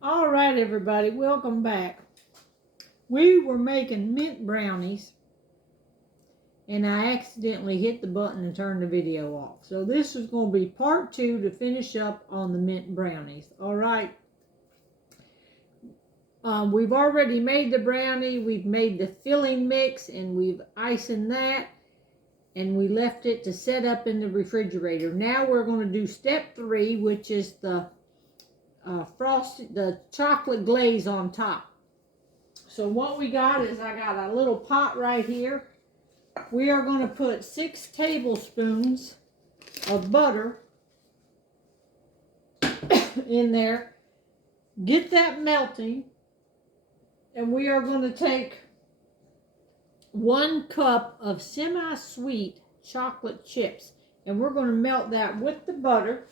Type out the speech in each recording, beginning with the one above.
All right, everybody, welcome back. We were making mint brownies, and I accidentally hit the button and turned the video off. So this is going to be part 2 to finish up on the mint brownies. All right. We've already made the brownie. We've made the filling mix, and we've iced that, and we left it to set up in the refrigerator. Now we're going to do step 3, which is the the chocolate glaze on top. So what we got is I got a little pot right here. We are going to put 6 tablespoons of butter in there. Get that melting. And we are going to take 1 cup of semi-sweet chocolate chips. And we're going to melt that with the butter.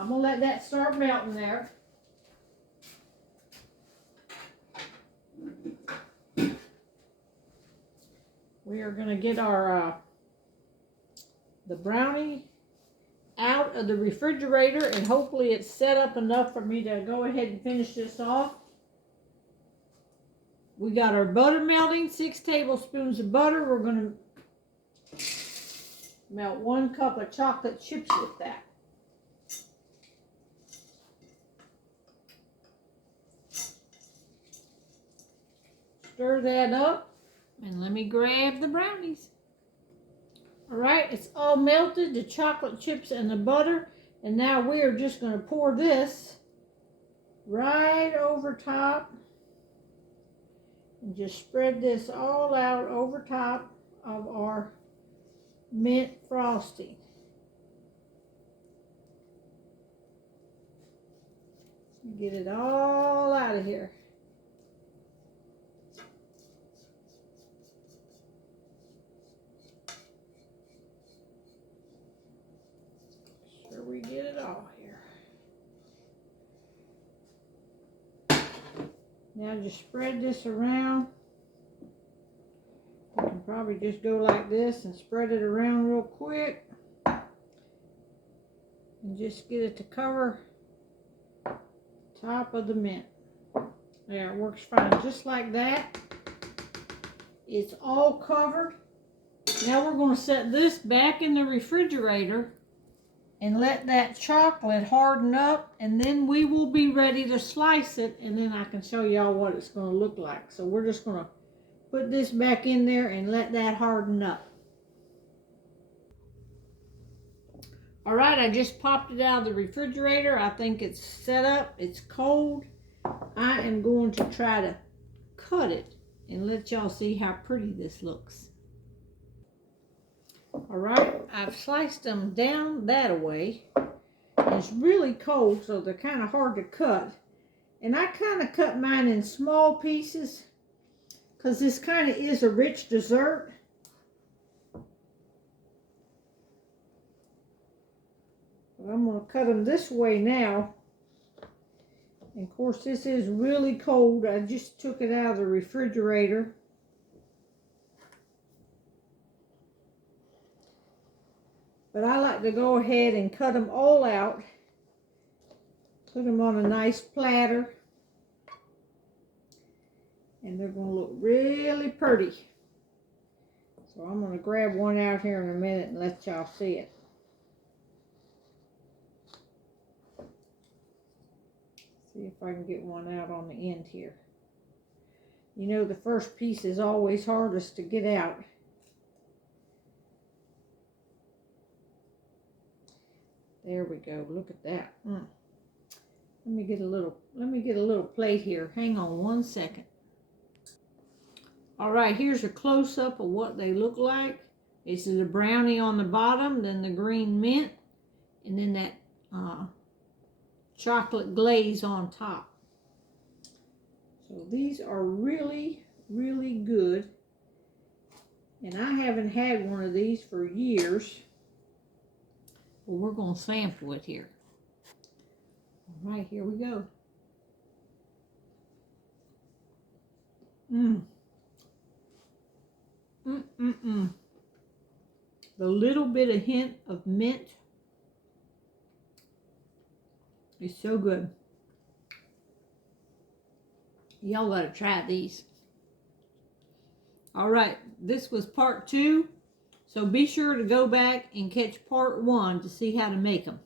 I'm going to let that start melting there. We are going to get our the brownie out of the refrigerator, and hopefully it's set up enough for me to go ahead and finish this off. We got our butter melting, 6 tablespoons of butter. We're going to melt 1 cup of chocolate chips with that. Stir that up, and let me grab the brownies. All right, it's all melted, the chocolate chips and the butter, and now we are just going to pour this right over top and just spread this all out over top of our mint frosting. Get it all out of here. Sure we get it all here. Now just spread this around. You can probably just go like this and spread it around real quick. And just get it to cover the top of the mint. There, it works fine. Just like that. It's all covered. Now we're going to set this back in the refrigerator and let that chocolate harden up, and then we will be ready to slice it, and then I can show y'all what it's going to look like. So we're just going to put this back in there and let that harden up. All right, I just popped it out of the refrigerator. I think it's set up. It's cold. I am going to try to cut it and let y'all see how pretty this looks. All right, I've sliced them down that way. It's really cold, so they're kind of hard to cut. And I kind of cut mine in small pieces because this kind of is a rich dessert. But I'm going to cut them this way now. And of course, this is really cold. I just took it out of the refrigerator. But I like to go ahead and cut them all out. Put them on a nice platter. And they're going to look really pretty. So I'm going to grab one out here in a minute and let y'all see it. See if I can get one out on the end here. You know, the first piece is always hardest to get out. There we go. Look at that. Let me get a little plate here. Hang on 1 second. All right, here's a close-up of what they look like. This is a brownie on the bottom, then the green mint, and then that chocolate glaze on top. So these are really, really good. And I haven't had one of these for years. Well, we're going to sample it here. All right, here we go. The little bit of hint of mint is so good. Y'all gotta try these. All right, this was part 2. So be sure to go back and catch part 1 to see how to make them.